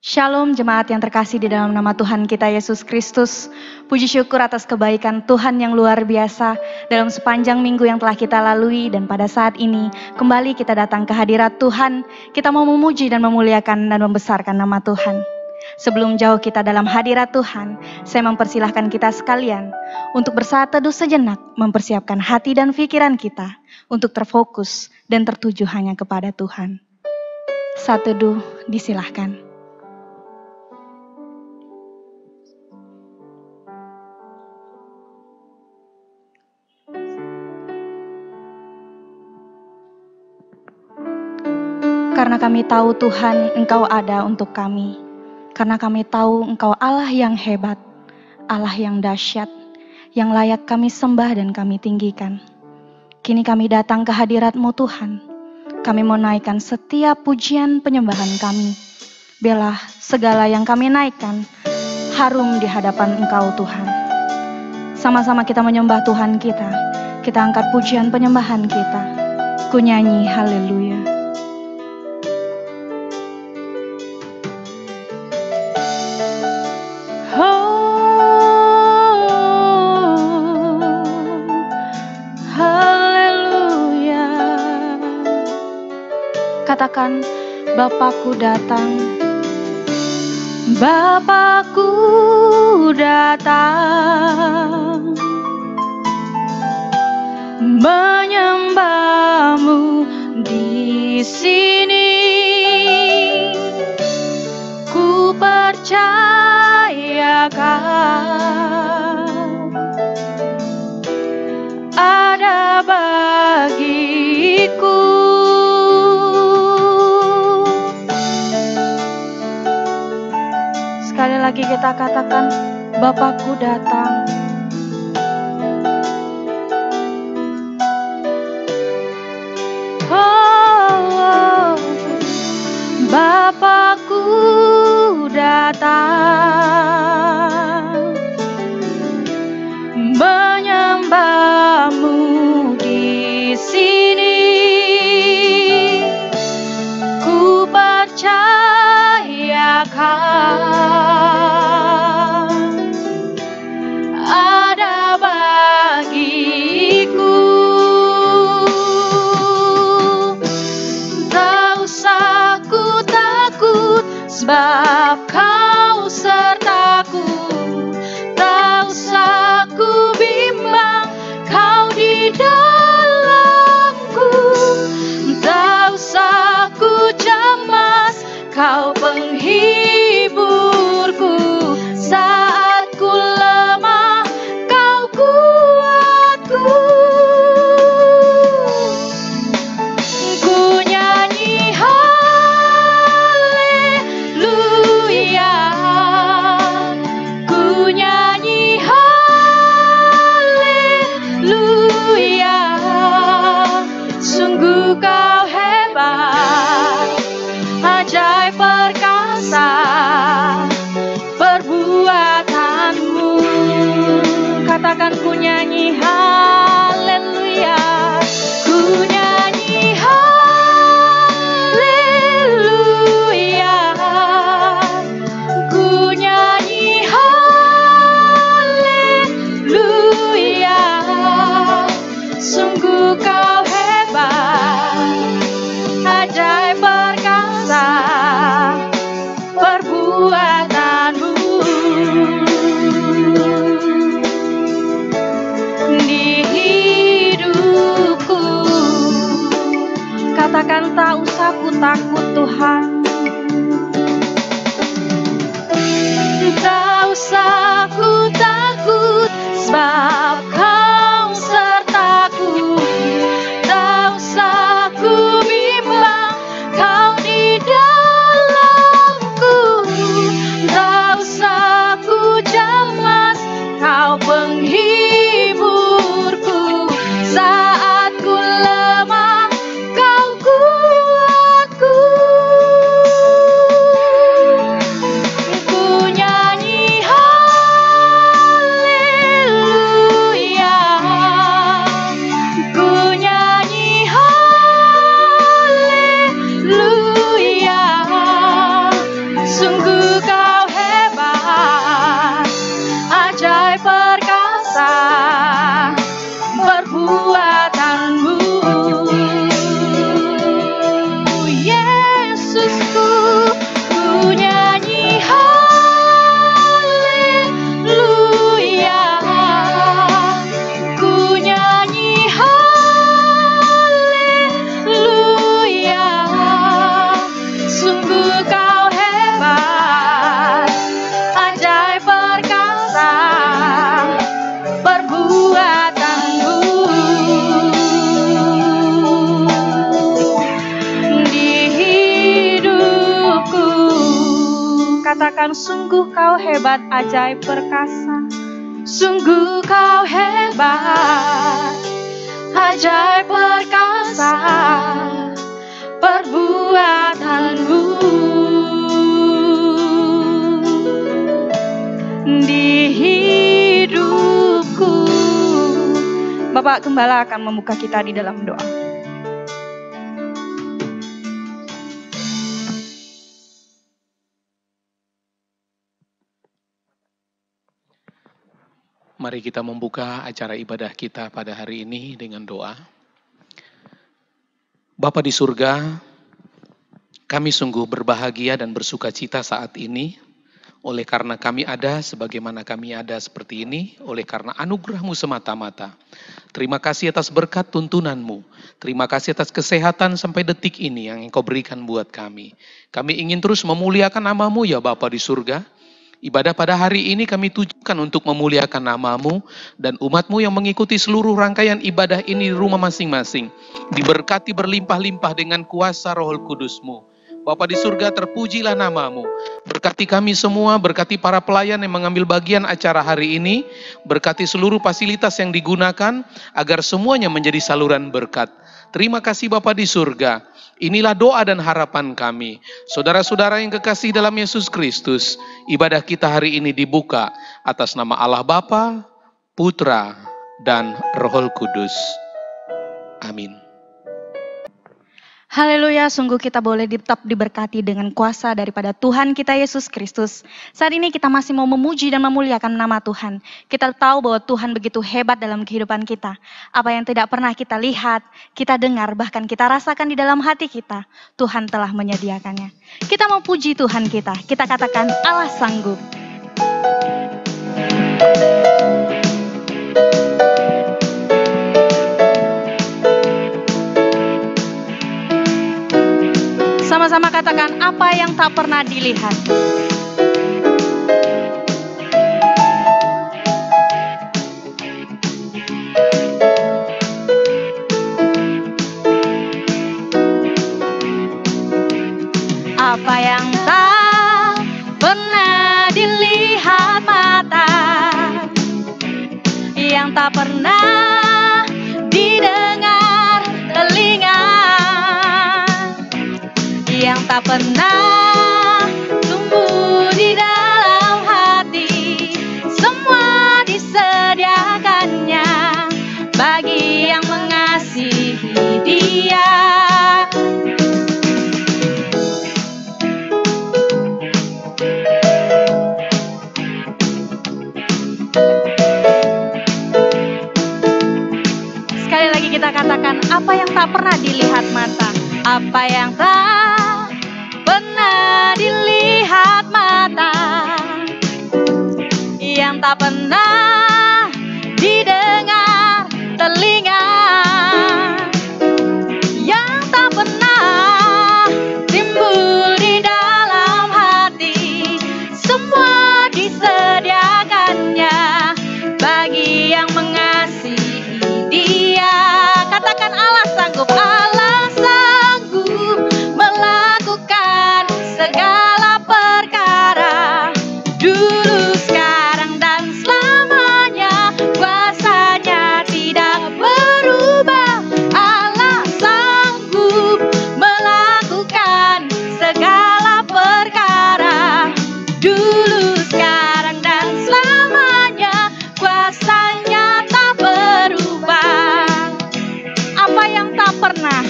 Shalom jemaat yang terkasih di dalam nama Tuhan kita Yesus Kristus. Puji syukur atas kebaikan Tuhan yang luar biasa dalam sepanjang minggu yang telah kita lalui. Dan pada saat ini kembali kita datang ke hadirat Tuhan. Kita mau memuji dan memuliakan dan membesarkan nama Tuhan. Sebelum jauh kita dalam hadirat Tuhan, saya mempersilahkan kita sekalian untuk bersaat teduh sejenak, mempersiapkan hati dan pikiran kita untuk terfokus dan tertuju hanya kepada Tuhan. Saat teduh disilahkan. Karena kami tahu Tuhan, Engkau ada untuk kami. Karena kami tahu Engkau Allah yang hebat, Allah yang dahsyat, yang layak kami sembah dan kami tinggikan. Kini kami datang ke hadirat-Mu Tuhan. Kami mau naikkan setiap pujian penyembahan kami. Biarlah segala yang kami naikkan harum di hadapan Engkau Tuhan. Sama-sama kita menyembah Tuhan kita. Kita angkat pujian penyembahan kita. Ku nyanyi haleluya. Katakan, Bapakku datang, Bapakku datang, menyembah-Mu di sini. Ku percayakan ada bagiku. Sekali lagi kita katakan, Bapakku datang. Oh, Bapakku datang, menyembah-Mu di sini. Ku percayakan ada bagiku. Tak usah ku takut, sebab Kau sertaku. Tak usah ku bimbang, Kau di dalamku. Tak usah ku cemas, Kau penghiburku. Saat ku lemah, Kau kuatku. Ku nyanyi haleluya. Ku nyanyi haleluya. Sungguh Kau hebat, ajaib perkasa perbuatan-Mu. Katakan, ku nyanyi haleluya. Ku nyanyi haleluya. Ku nyanyi haleluya. Sungguh Kau hebat, ajaib perkasa perbuatan-Mu. Di hidupku, katakan, tak usah ku takut Tuhan. Tak usah ku takut, sebab Kau sertaku. Tak usah ku bimbang, Kau di dalamku. Tak usah ku cemas, Kau penghiburku. Saat ku lemah, Kau kuatku. katakan, sungguh kau hebat, ajaib perkasa. Sungguh kau hebat, ajaib perkasa, perbuatanmu di hidupku. Bapak Gembala akan membuka kita di dalam doa. Mari kita membuka acara ibadah kita pada hari ini dengan doa. Bapa di surga, kami sungguh berbahagia dan bersuka cita saat ini, oleh karena kami ada sebagaimana kami ada seperti ini, oleh karena anugerah-Mu semata-mata. Terima kasih atas berkat tuntunan-Mu, terima kasih atas kesehatan sampai detik ini yang Engkau berikan buat kami. Kami ingin terus memuliakan nama-Mu ya Bapa di surga. Ibadah pada hari ini kami tujukan untuk memuliakan nama-Mu dan umat-Mu yang mengikuti seluruh rangkaian ibadah ini di rumah masing-masing. Diberkati berlimpah-limpah dengan kuasa Roh Kudus-Mu. Bapa di surga, terpujilah nama-Mu. Berkati kami semua, berkati para pelayan yang mengambil bagian acara hari ini. Berkati seluruh fasilitas yang digunakan agar semuanya menjadi saluran berkat. Terima kasih Bapa di surga. Inilah doa dan harapan kami. Saudara-saudara yang kekasih dalam Yesus Kristus, ibadah kita hari ini dibuka atas nama Allah Bapa, Putra, dan Roh Kudus. Amin. Haleluya, sungguh kita boleh tetap diberkati dengan kuasa daripada Tuhan kita Yesus Kristus. Saat ini kita masih mau memuji dan memuliakan nama Tuhan. Kita tahu bahwa Tuhan begitu hebat dalam kehidupan kita. Apa yang tidak pernah kita lihat, kita dengar, bahkan kita rasakan di dalam hati kita, Tuhan telah menyediakannya. Kita mau puji Tuhan kita katakan Allah sanggup. Sama-sama katakan apa yang tak pernah dilihat. Apa yang tak pernah dilihat mata, yang tak pernah didengar telinga, yang tak pernah tumbuh di dalam hati, semua disediakannya bagi yang mengasihi Dia. Sekali lagi kita katakan apa yang tak pernah dilihat mata, apa yang tak pernah dilihat mata, yang tak pernah didengar telinga, yang tak pernah timbul di dalam hati, semua disediakannya bagi yang mengasihi Dia. Katakan Allah sanggup, Allah sanggup melakukan segala perkara, dulu, sekarang, dan selamanya. Kuasanya tidak berubah. Allah sanggup melakukan segala perkara, dulu, sekarang, dan selamanya. Kuasanya tak berubah. Apa yang tak pernah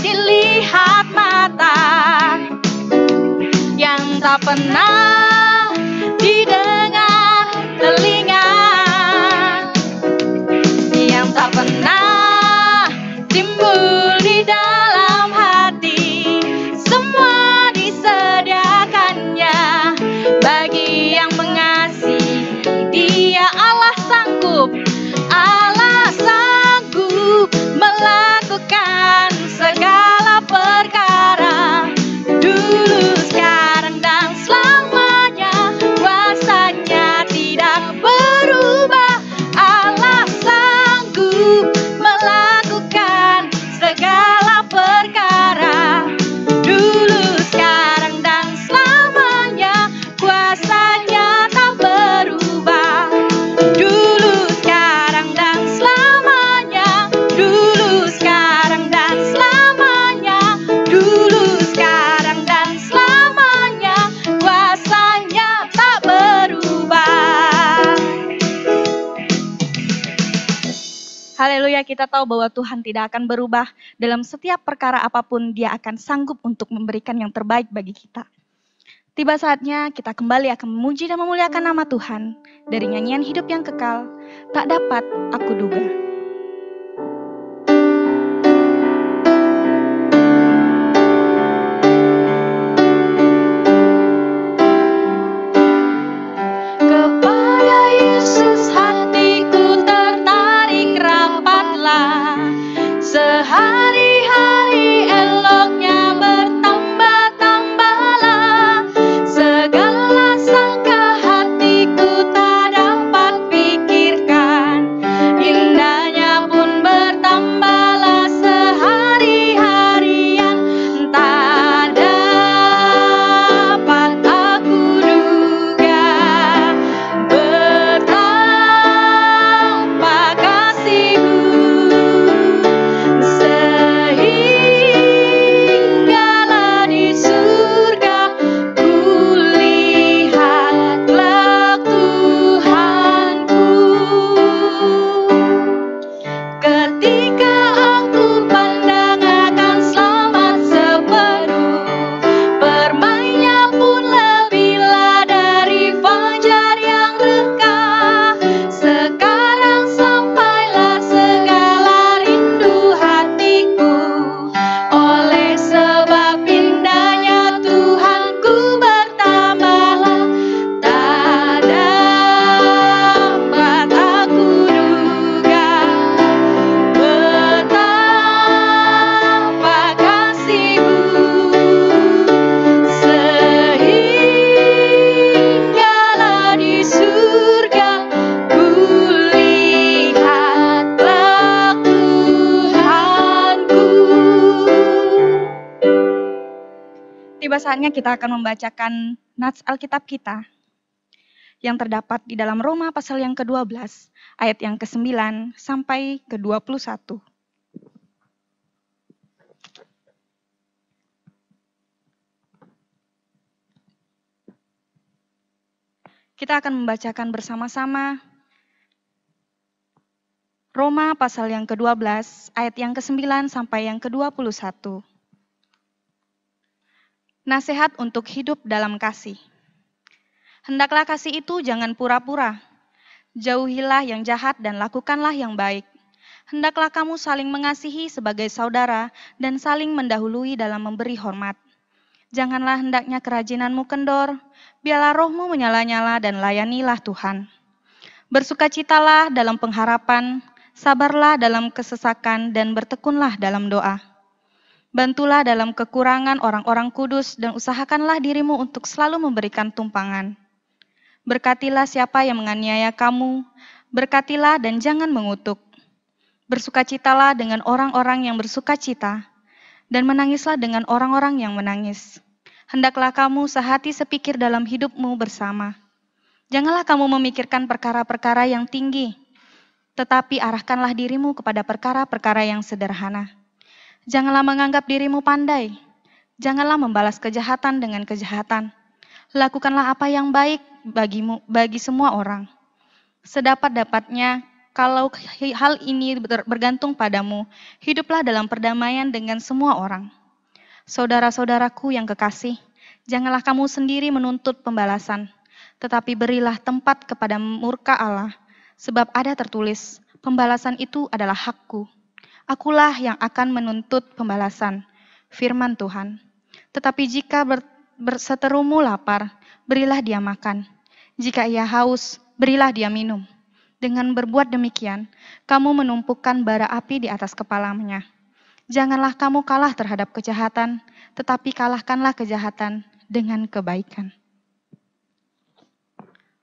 dilihat mata, yang tak pernah didengar telinga, yang tak pernah timbul di dalam hati, semua disediakannya bagi yang mengasihi Dia. Allah sanggup, Allah sanggup melakukan segala perkara, dulu, sekarang, dan selamanya. kita tahu bahwa Tuhan tidak akan berubah dalam setiap perkara apapun, Dia akan sanggup untuk memberikan yang terbaik bagi kita. Tiba saatnya kita kembali akan memuji dan memuliakan nama Tuhan dari nyanyian hidup yang kekal, tak dapat aku duga. Sehari-hari eloknya bertambah-tambahlah, segala sangka hatiku tak dapat pikirkan, indahnya pun bertambahlah sehari-harian, tak dapat aku duga betapa kasih-Mu. Tiba saatnya kita akan membacakan nats Alkitab kita yang terdapat di dalam Roma pasal yang ke-12, ayat yang ke-9 sampai ke-21. Kita akan membacakan bersama-sama Roma pasal yang ke-12, ayat yang ke-9 sampai yang ke-21. Nasihat untuk hidup dalam kasih. Hendaklah kasih itu jangan pura-pura. Jauhilah yang jahat dan lakukanlah yang baik. Hendaklah kamu saling mengasihi sebagai saudara dan saling mendahului dalam memberi hormat. Janganlah hendaknya kerajinanmu kendor, biarlah rohmu menyala-nyala dan layanilah Tuhan. Bersukacitalah dalam pengharapan, sabarlah dalam kesesakan dan bertekunlah dalam doa. Bantulah dalam kekurangan orang-orang kudus dan usahakanlah dirimu untuk selalu memberikan tumpangan. Berkatilah siapa yang menganiaya kamu, berkatilah dan jangan mengutuk. Bersukacitalah dengan orang-orang yang bersukacita, dan menangislah dengan orang-orang yang menangis. Hendaklah kamu sehati sepikir dalam hidupmu bersama. Janganlah kamu memikirkan perkara-perkara yang tinggi, tetapi arahkanlah dirimu kepada perkara-perkara yang sederhana. Janganlah menganggap dirimu pandai. Janganlah membalas kejahatan dengan kejahatan. Lakukanlah apa yang baik bagi semua orang. Sedapat-dapatnya, kalau hal ini bergantung padamu, hiduplah dalam perdamaian dengan semua orang. Saudara-saudaraku yang kekasih, janganlah kamu sendiri menuntut pembalasan, tetapi berilah tempat kepada murka Allah, sebab ada tertulis, pembalasan itu adalah hakku. Akulah yang akan menuntut pembalasan, firman Tuhan. Tetapi jika berseterumu lapar, berilah dia makan. Jika ia haus, berilah dia minum. Dengan berbuat demikian, kamu menumpukan bara api di atas kepalanya. Janganlah kamu kalah terhadap kejahatan, tetapi kalahkanlah kejahatan dengan kebaikan.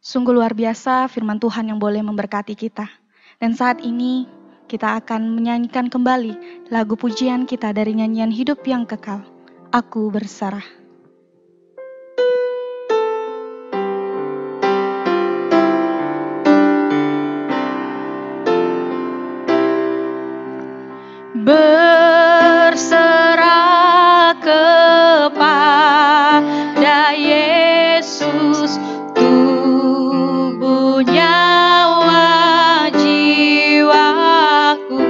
Sungguh luar biasa firman Tuhan yang boleh memberkati kita. Dan saat ini, kita akan menyanyikan kembali lagu pujian kita dari nyanyian hidup yang kekal, Aku Berserah. Berserah kepada Yesus, tubuh nyawa jiwaku.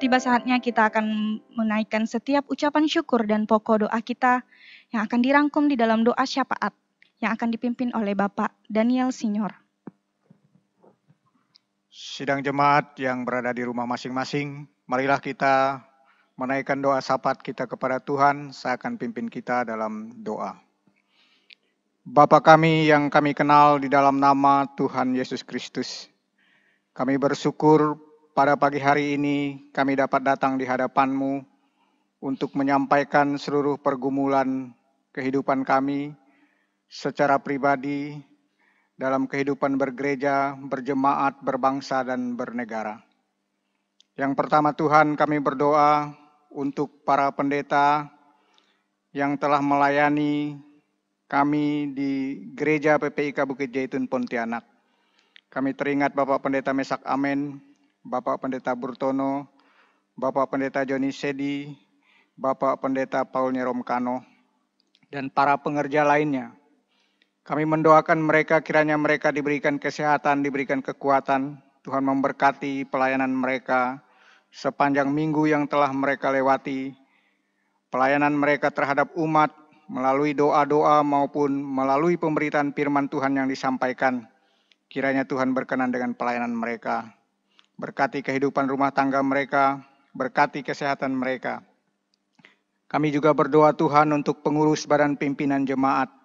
tiba saatnya kita akan menaikkan setiap ucapan syukur dan pokok doa kita yang akan dirangkum di dalam doa syafaat yang akan dipimpin oleh Bapak Daniel Senior. Sidang jemaat yang berada di rumah masing-masing, marilah kita menaikkan doa syafaat kita kepada Tuhan. Saya akan pimpin kita dalam doa. Bapa kami yang kami kenal di dalam nama Tuhan Yesus Kristus, kami bersyukur pada pagi hari ini kami dapat datang di hadapan-Mu untuk menyampaikan seluruh pergumulan kehidupan kami secara pribadi dalam kehidupan bergereja, berjemaat, berbangsa, dan bernegara. Yang pertama Tuhan, kami berdoa untuk para pendeta yang telah melayani kami di Gereja PPIK Bukit Jaitun Pontianak. Kami teringat Bapak Pendeta Mesak Amen, Bapak Pendeta Burtono, Bapak Pendeta Joni Sedi, Bapak Pendeta Paul Nyeromkano, dan para pengerja lainnya. Kami mendoakan mereka, kiranya mereka diberikan kesehatan, diberikan kekuatan. Tuhan memberkati pelayanan mereka sepanjang minggu yang telah mereka lewati. Pelayanan mereka terhadap umat melalui doa-doa maupun melalui pemberitaan firman Tuhan yang disampaikan. Kiranya Tuhan berkenan dengan pelayanan mereka. Berkati kehidupan rumah tangga mereka, berkati kesehatan mereka. Kami juga berdoa Tuhan untuk pengurus badan pimpinan jemaat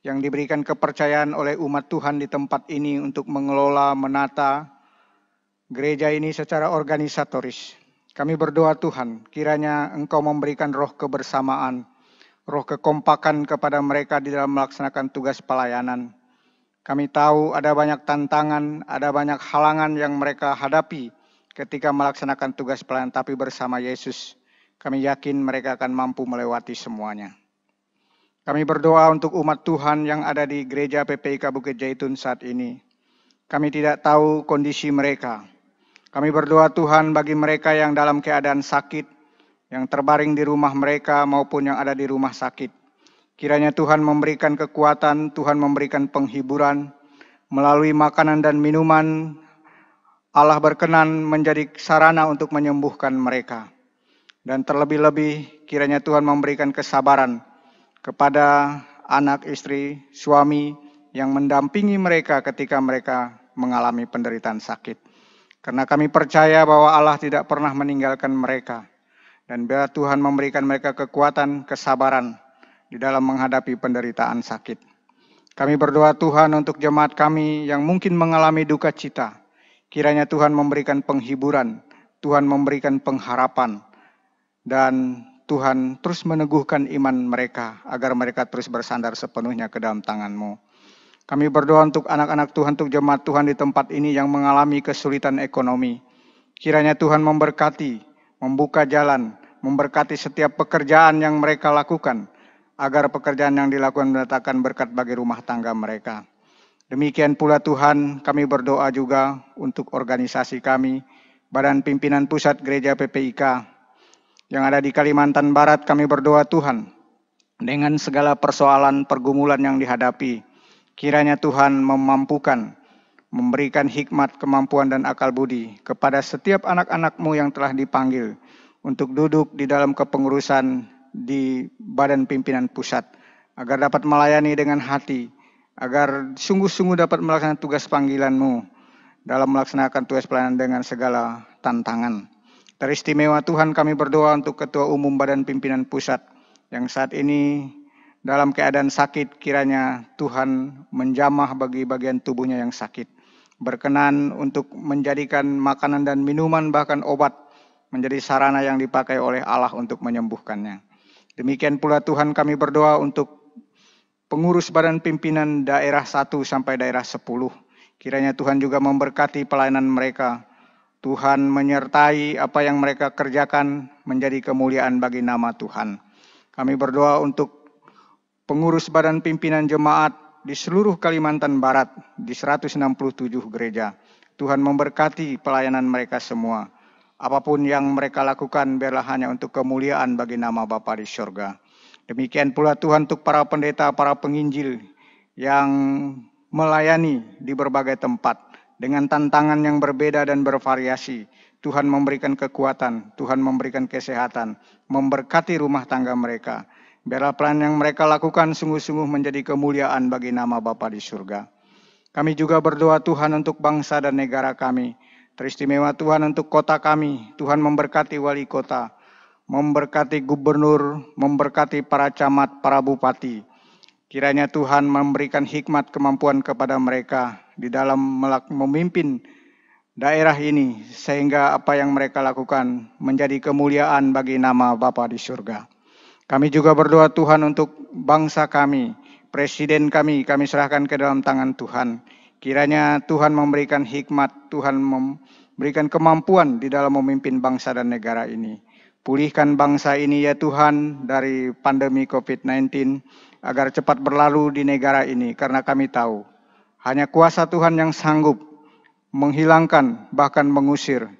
yang diberikan kepercayaan oleh umat Tuhan di tempat ini untuk mengelola, menata gereja ini secara organisatoris. Kami berdoa Tuhan, kiranya Engkau memberikan roh kebersamaan, roh kekompakan kepada mereka di dalam melaksanakan tugas pelayanan. Kami tahu ada banyak tantangan, ada banyak halangan yang mereka hadapi ketika melaksanakan tugas pelayanan, tapi bersama Yesus, kami yakin mereka akan mampu melewati semuanya. Kami berdoa untuk umat Tuhan yang ada di Gereja PPIK Bukit Jaitun saat ini. Kami tidak tahu kondisi mereka. Kami berdoa Tuhan bagi mereka yang dalam keadaan sakit, yang terbaring di rumah mereka maupun yang ada di rumah sakit. Kiranya Tuhan memberikan kekuatan, Tuhan memberikan penghiburan, melalui makanan dan minuman, Allah berkenan menjadi sarana untuk menyembuhkan mereka. Dan terlebih-lebih kiranya Tuhan memberikan kesabaran kepada anak, istri, suami yang mendampingi mereka ketika mereka mengalami penderitaan sakit. Karena kami percaya bahwa Allah tidak pernah meninggalkan mereka. Dan biar Tuhan memberikan mereka kekuatan, kesabaran di dalam menghadapi penderitaan sakit. Kami berdoa Tuhan untuk jemaat kami yang mungkin mengalami duka cita. Kiranya Tuhan memberikan penghiburan, Tuhan memberikan pengharapan. Dan Tuhan terus meneguhkan iman mereka agar mereka terus bersandar sepenuhnya ke dalam tangan-Mu. Kami berdoa untuk anak-anak Tuhan, untuk jemaat Tuhan di tempat ini yang mengalami kesulitan ekonomi. Kiranya Tuhan memberkati, membuka jalan, memberkati setiap pekerjaan yang mereka lakukan, agar pekerjaan yang dilakukan mendatangkan berkat bagi rumah tangga mereka. Demikian pula Tuhan, kami berdoa juga untuk organisasi kami, Badan Pimpinan Pusat Gereja PPIK, yang ada di Kalimantan Barat. Kami berdoa Tuhan, dengan segala persoalan pergumulan yang dihadapi, kiranya Tuhan memampukan, memberikan hikmat, kemampuan, dan akal budi kepada setiap anak-anak-Mu yang telah dipanggil untuk duduk di dalam kepengurusan di Badan Pimpinan Pusat, agar dapat melayani dengan hati, agar sungguh-sungguh dapat melaksanakan tugas panggilan-Mu dalam melaksanakan tugas pelayanan dengan segala tantangan. Teristimewa Tuhan, kami berdoa untuk Ketua Umum Badan Pimpinan Pusat yang saat ini dalam keadaan sakit, kiranya Tuhan menjamah bagi bagian tubuhnya yang sakit. Berkenan untuk menjadikan makanan dan minuman bahkan obat menjadi sarana yang dipakai oleh Allah untuk menyembuhkannya. Demikian pula Tuhan, kami berdoa untuk pengurus badan pimpinan daerah 1 sampai daerah 10. Kiranya Tuhan juga memberkati pelayanan mereka. Tuhan menyertai apa yang mereka kerjakan menjadi kemuliaan bagi nama Tuhan. Kami berdoa untuk pengurus badan pimpinan jemaat di seluruh Kalimantan Barat, di 167 gereja. Tuhan memberkati pelayanan mereka semua. Apapun yang mereka lakukan, biarlah hanya untuk kemuliaan bagi nama Bapa di surga. Demikian pula Tuhan untuk para pendeta, para penginjil yang melayani di berbagai tempat dengan tantangan yang berbeda dan bervariasi. Tuhan memberikan kekuatan, Tuhan memberikan kesehatan, memberkati rumah tangga mereka. Biarlah plan yang mereka lakukan sungguh-sungguh menjadi kemuliaan bagi nama Bapa di surga. Kami juga berdoa Tuhan untuk bangsa dan negara kami. Teristimewa Tuhan untuk kota kami. Tuhan memberkati wali kota, memberkati gubernur, memberkati para camat, para bupati. Kiranya Tuhan memberikan hikmat kemampuan kepada mereka di dalam memimpin daerah ini, sehingga apa yang mereka lakukan menjadi kemuliaan bagi nama Bapa di surga. Kami juga berdoa Tuhan untuk bangsa kami, presiden kami serahkan ke dalam tangan Tuhan. Kiranya Tuhan memberikan hikmat, Tuhan memberikan kemampuan di dalam memimpin bangsa dan negara ini. Pulihkan bangsa ini ya Tuhan dari pandemi COVID-19, agar cepat berlalu di negara ini, karena kami tahu hanya kuasa Tuhan yang sanggup menghilangkan, bahkan mengusir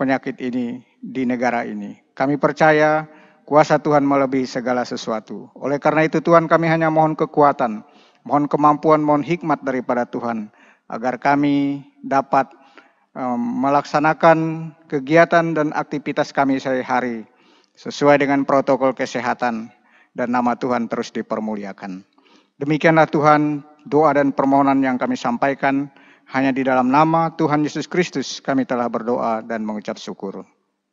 penyakit ini di negara ini. Kami percaya kuasa Tuhan melebihi segala sesuatu. Oleh karena itu Tuhan, kami hanya mohon kekuatan, mohon kemampuan, mohon hikmat daripada Tuhan, agar kami dapat melaksanakan kegiatan dan aktivitas kami sehari-hari sesuai dengan protokol kesehatan, dan nama Tuhan terus dipermuliakan. Demikianlah Tuhan, doa dan permohonan yang kami sampaikan. Hanya di dalam nama Tuhan Yesus Kristus kami telah berdoa dan mengucap syukur.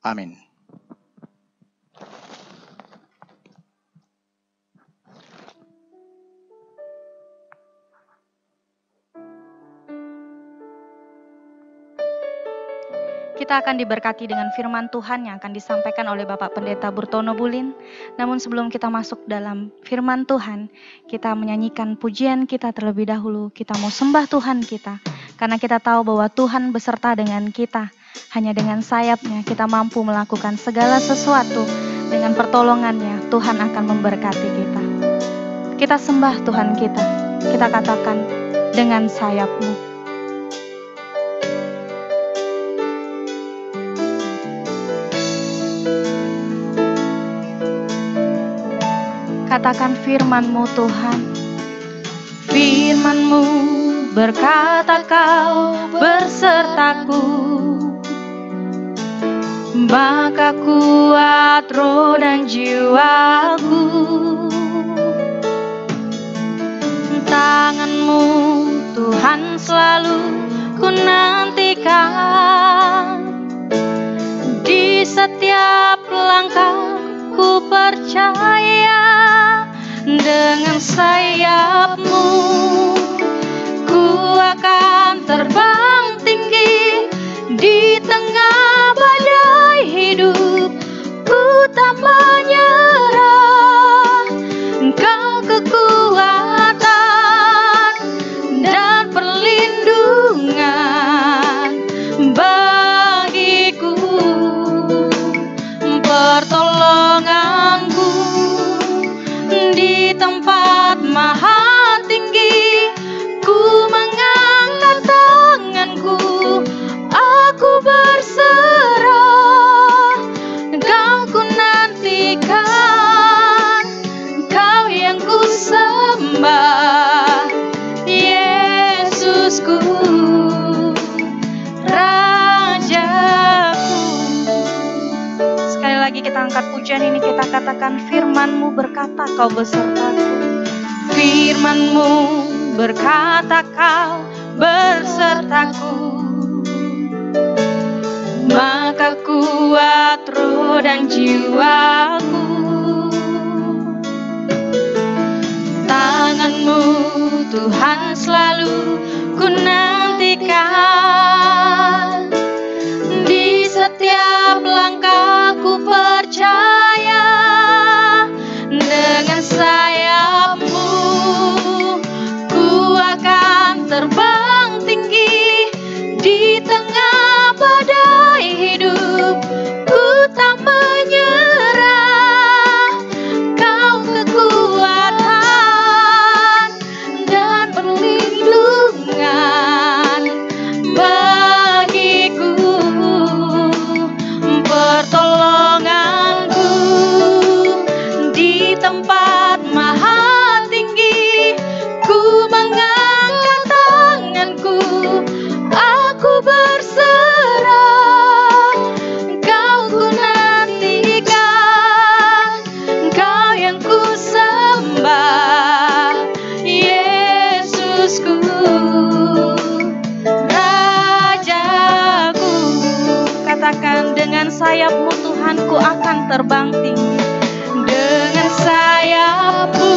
Amin. Kita akan diberkati dengan firman Tuhan yang akan disampaikan oleh Bapak Pendeta Burtono Bulin. Namun sebelum kita masuk dalam firman Tuhan, kita menyanyikan pujian kita terlebih dahulu. Kita mau sembah Tuhan kita, karena kita tahu bahwa Tuhan beserta dengan kita. Hanya dengan sayapnya kita mampu melakukan segala sesuatu. Dengan pertolongannya Tuhan akan memberkati kita. Kita sembah Tuhan kita. Kita katakan, dengan sayapmu. Katakan firman-Mu Tuhan. Firman-Mu berkata Kau bersertaku, maka kuat roh dan jiwaku. Tangan-Mu Tuhan selalu ku nantikan, di setiap langkah ku percaya. Dengan sayap-Mu ku akan terbang tinggi di tengah badai hidup. Ku tak menyerah, Engkau kekuatan dan perlindungan bagiku, pertolonganku di tempat maha tinggi. Ku mengangkat tanganku, aku berserah. Engkau ku nantikan, Engkau yang ku sembah, Yesusku, Rajaku. Sekali lagi kita angkat pujian ini, kita katakan firman-Mu berkata Kau besertaku. Firman-Mu berkata Kau bersertaku, maka kuat roh dan jiwaku. Tangan-Mu Tuhan selalu ku nantikan, di setiap langkah ku percaya. Dengan sayap-Mu ku akan terbang tinggi di tengah badai hidup. Ku tak menyerah, Kau kekuatan dan perlindungan sayap-Mu Tuhan, ku akan terbang tinggi. Dengan sayap-Mu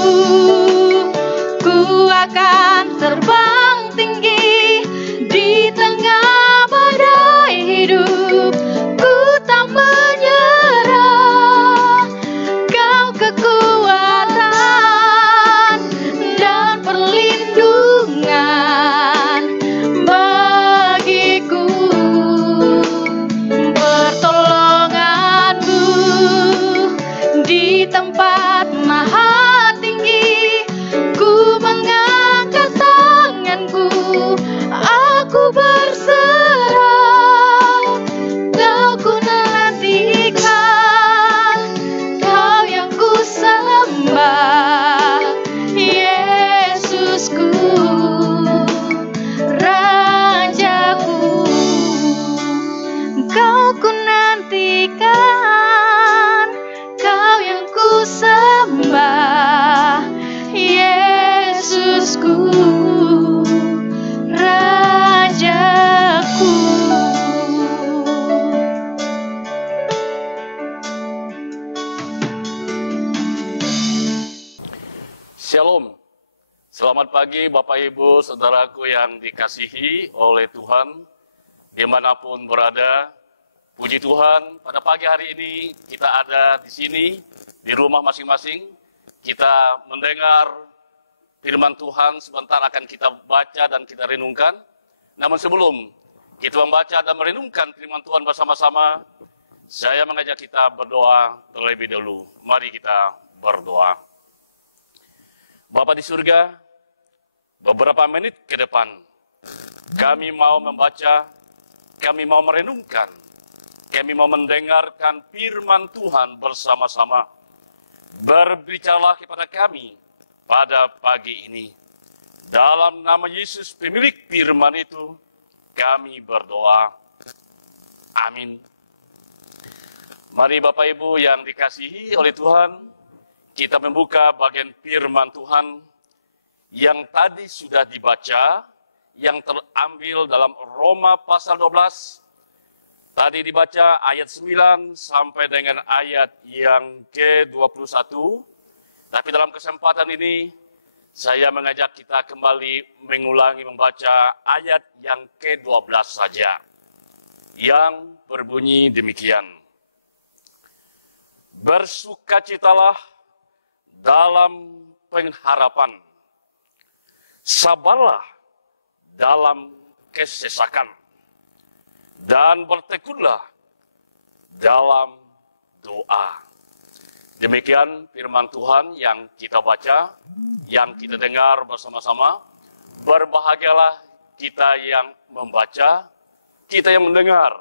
ku akan terbang tinggi. Di tengah badai hidup ku tak menyerah. Kau kekuatan dan perlindungan bagiku. Pertolongan-Mu di tempat maha tinggi. Ku mengangkat tanganku, aku berserah. Kau ku nantikan, Kau yang ku sembah, Yesusku, Rajaku. Kau ku nantikan, Kau yang ku sembah, Yesusku, Rajaku. Shalom. Selamat pagi Bapak Ibu Saudaraku yang dikasihi oleh Tuhan dimanapun berada. Puji Tuhan, pada pagi hari ini kita ada di sini, di rumah masing-masing. Kita mendengar firman Tuhan, sebentar akan kita baca dan kita renungkan. Namun sebelum kita membaca dan merenungkan firman Tuhan bersama-sama, saya mengajak kita berdoa terlebih dahulu. Mari kita berdoa. Bapa di surga, beberapa menit ke depan, kami mau membaca, kami mau merenungkan, kami mau mendengarkan firman Tuhan bersama-sama. Berbicaralah kepada kami pada pagi ini. Dalam nama Yesus pemilik firman itu, kami berdoa. Amin. Mari Bapak Ibu yang dikasihi oleh Tuhan, kita membuka bagian firman Tuhan yang tadi sudah dibaca, yang terambil dalam Roma pasal 12. Tadi dibaca ayat 9 sampai dengan ayat yang ke-21. Tapi dalam kesempatan ini, saya mengajak kita kembali mengulangi membaca ayat yang ke-12 saja. Yang berbunyi demikian. Bersukacitalah dalam pengharapan. Sabarlah dalam kesesakan. Dan bertekunlah dalam doa. Demikian firman Tuhan yang kita baca, yang kita dengar bersama-sama. Berbahagialah kita yang membaca, kita yang mendengar,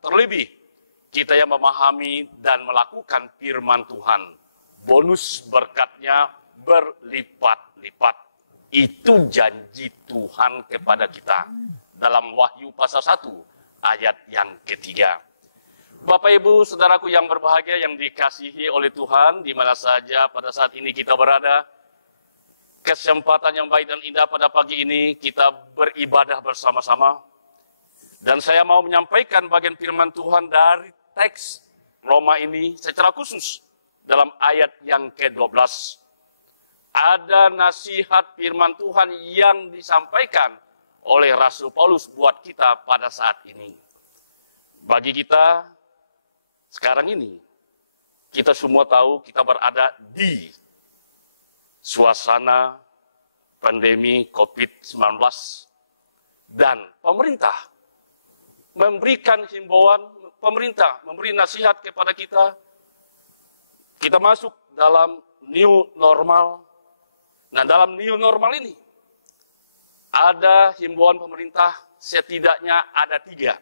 terlebih kita yang memahami dan melakukan firman Tuhan. Bonus berkatnya berlipat-lipat. Itu janji Tuhan kepada kita dalam Wahyu pasal 1. Ayat yang ketiga. Bapak Ibu Saudaraku yang berbahagia, yang dikasihi oleh Tuhan, di mana saja pada saat ini kita berada, kesempatan yang baik dan indah pada pagi ini kita beribadah bersama-sama. Dan saya mau menyampaikan bagian firman Tuhan dari teks Roma ini secara khusus dalam ayat yang ke-12. Ada nasihat firman Tuhan yang disampaikan oleh Rasul Paulus buat kita pada saat ini. Bagi kita sekarang ini, kita semua tahu kita berada di suasana pandemi COVID-19. Dan pemerintah memberikan himbauan, pemerintah memberi nasihat kepada kita. Kita masuk dalam new normal. Nah, dalam new normal ini, ada himbauan pemerintah, setidaknya ada 3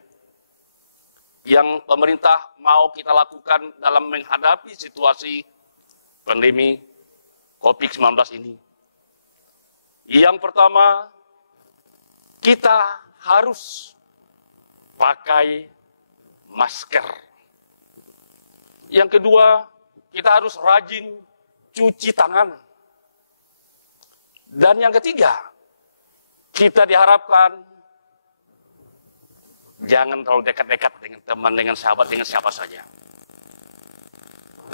yang pemerintah mau kita lakukan dalam menghadapi situasi pandemi COVID-19 ini. Yang pertama, kita harus pakai masker. Yang kedua, kita harus rajin cuci tangan. Dan yang ketiga, kita diharapkan Jangan terlalu dekat-dekat dengan teman, dengan sahabat, dengan siapa saja.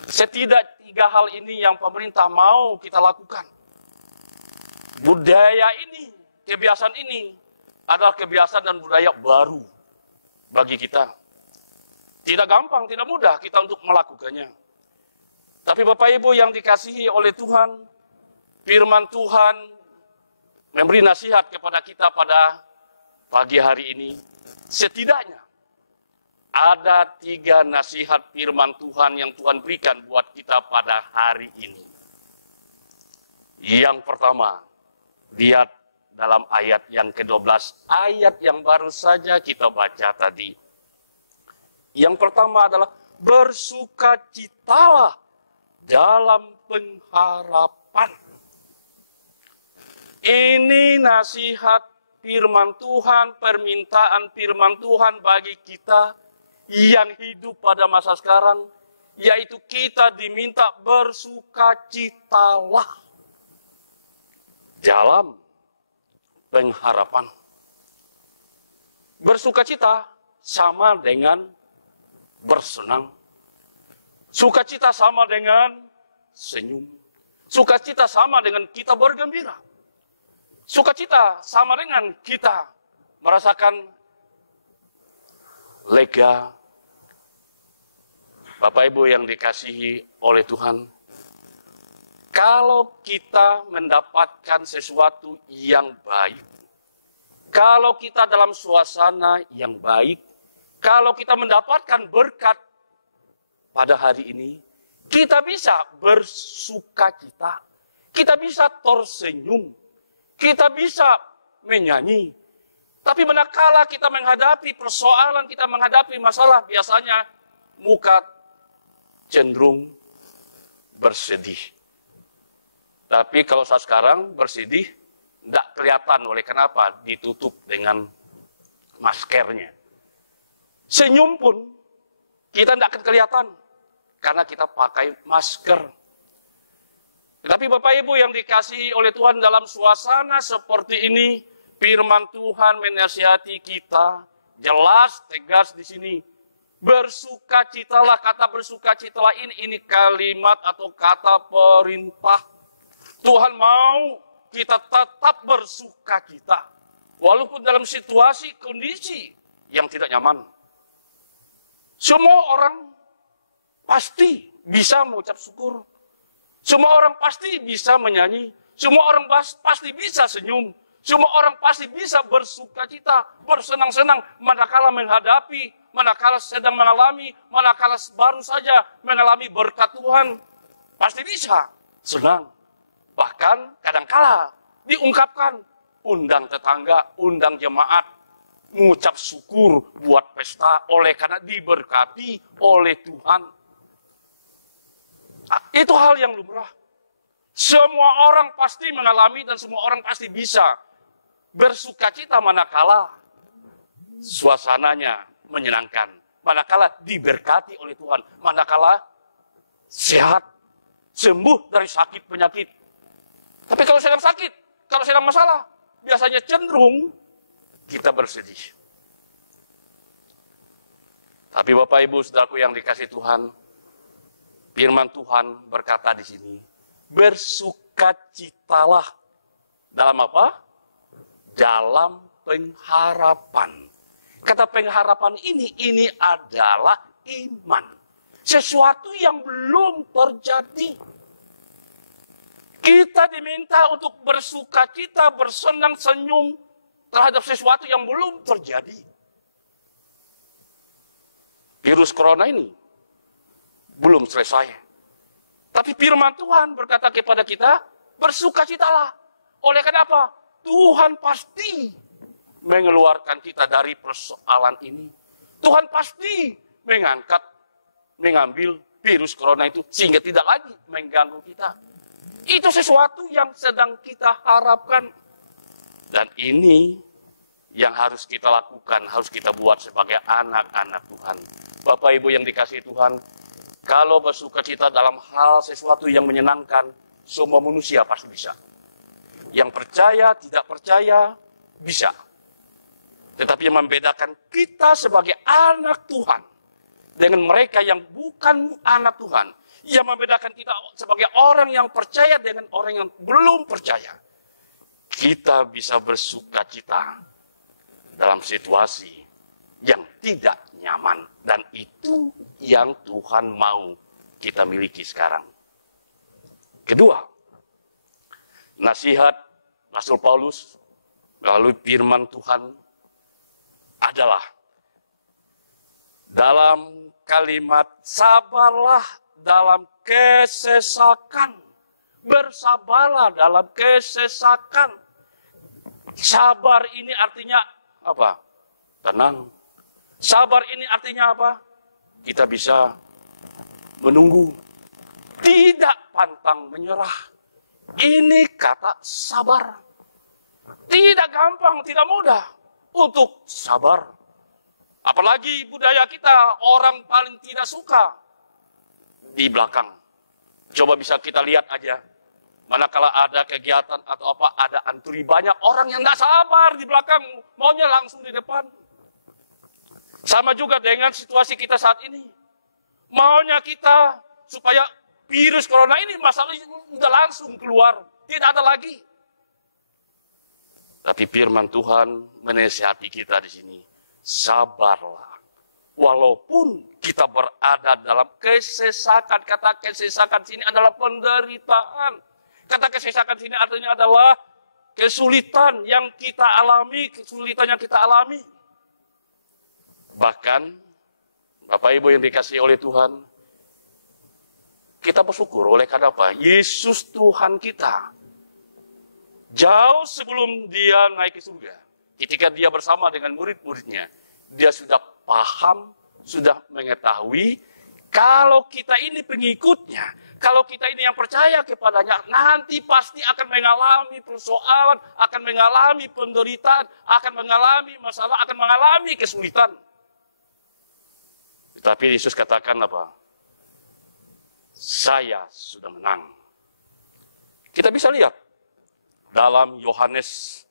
Setidak 3 hal ini yang pemerintah mau kita lakukan. Budaya ini, kebiasaan ini adalah kebiasaan dan budaya baru bagi kita. Tidak gampang, tidak mudah kita untuk melakukannya. Tapi Bapak Ibu yang dikasihi oleh Tuhan, firman Tuhan memberi nasihat kepada kita pada pagi hari ini. Setidaknya ada 3 nasihat firman Tuhan yang Tuhan berikan buat kita pada hari ini. Yang pertama, lihat dalam ayat yang ke-12, ayat yang baru saja kita baca tadi. Yang pertama adalah bersukacitalah dalam pengharapan. Ini nasihat firman Tuhan, permintaan firman Tuhan bagi kita yang hidup pada masa sekarang, yaitu kita diminta bersukacitalah dalam pengharapan. Bersukacita sama dengan bersenang. Sukacita sama dengan senyum. Sukacita sama dengan kita bergembira. Sukacita sama dengan kita merasakan lega. Bapak Ibu yang dikasihi oleh Tuhan, kalau kita mendapatkan sesuatu yang baik, kalau kita dalam suasana yang baik, kalau kita mendapatkan berkat pada hari ini, kita bisa bersukacita, kita bisa tersenyum, kita bisa menyanyi. Tapi manakala kita menghadapi persoalan, kita menghadapi masalah, biasanya muka cenderung bersedih. Tapi kalau saat sekarang bersedih, tidak kelihatan. Oleh kenapa? Ditutup dengan maskernya. Senyum pun kita tidak akan kelihatan karena kita pakai masker. Tapi Bapak Ibu yang dikasihi oleh Tuhan, dalam suasana seperti ini, firman Tuhan menasihati kita jelas, tegas di sini. Bersukacitalah, kata bersukacitalah ini kalimat atau kata perintah. Tuhan mau kita tetap bersukacita walaupun dalam situasi kondisi yang tidak nyaman. Semua orang pasti bisa mengucap syukur. Semua orang pasti bisa menyanyi. Semua orang pasti bisa senyum. Semua orang pasti bisa bersukacita, bersenang-senang manakala menghadapi, manakala sedang mengalami, manakala baru saja mengalami berkat Tuhan. Pasti bisa senang. Bahkan kadangkala diungkapkan, undang tetangga, undang jemaat, mengucap syukur buat pesta oleh karena diberkati oleh Tuhan. Itu hal yang lumrah. Semua orang pasti mengalami dan semua orang pasti bisa bersukacita manakala suasananya menyenangkan, manakala diberkati oleh Tuhan, manakala sehat, sembuh dari sakit penyakit. Tapi kalau sedang sakit, kalau sedang masalah, biasanya cenderung kita bersedih. Tapi Bapak Ibu saudaraku yang dikasihi Tuhan, firman Tuhan berkata di sini, bersukacitalah dalam apa? Dalam pengharapan. Kata pengharapan ini adalah iman. Sesuatu yang belum terjadi. Kita diminta untuk bersukacita, bersenang senyum terhadap sesuatu yang belum terjadi. Virus corona ini belum selesai. Tapi firman Tuhan berkata kepada kita, bersukacitalah. Oleh kenapa? Tuhan pasti mengeluarkan kita dari persoalan ini. Tuhan pasti mengambil virus corona itu sehingga tidak lagi mengganggu kita. Itu sesuatu yang sedang kita harapkan. Dan ini yang harus kita lakukan, harus kita buat sebagai anak-anak Tuhan. Bapak Ibu yang dikasihi Tuhan, kalau bersukacita dalam hal sesuatu yang menyenangkan, semua manusia pasti bisa. Yang percaya, tidak percaya, bisa. Tetapi yang membedakan kita sebagai anak Tuhan dengan mereka yang bukan anak Tuhan, yang membedakan kita sebagai orang yang percaya dengan orang yang belum percaya, kita bisa bersuka cita dalam situasi yang tidak nyaman. Dan itu yang Tuhan mau kita miliki sekarang. Kedua, nasihat Rasul Paulus melalui firman Tuhan adalah dalam kalimat sabarlah dalam kesesakan. Bersabarlah dalam kesesakan. Sabar ini artinya apa? Tenang. Sabar ini artinya apa? Kita bisa menunggu. Tidak pantang menyerah. Ini kata sabar. Tidak gampang, tidak mudah untuk sabar. Apalagi budaya kita, orang paling tidak suka di belakang. Coba bisa kita lihat aja. Manakala ada kegiatan atau apa, ada antri banyak orang yang tidak sabar di belakang, maunya langsung di depan. Sama juga dengan situasi kita saat ini. Maunya kita supaya virus corona ini masalahnya sudah langsung keluar. Tidak ada lagi. Tapi firman Tuhan menasihati kita di sini. Sabarlah. Walaupun kita berada dalam kesesakan. Kata kesesakan sini adalah penderitaan. Kata kesesakan sini artinya adalah kesulitan yang kita alami. Kesulitan yang kita alami. Bahkan, Bapak Ibu yang dikasihi oleh Tuhan, kita bersyukur oleh karena apa? Yesus Tuhan kita. Jauh sebelum dia naik ke surga, ketika dia bersama dengan murid-muridnya, dia sudah paham, sudah mengetahui, kalau kita ini pengikutnya, kalau kita ini yang percaya kepadanya, nanti pasti akan mengalami persoalan, akan mengalami penderitaan, akan mengalami masalah, akan mengalami kesulitan. Tapi Yesus katakan apa? Saya sudah menang. Kita bisa lihat dalam Yohanes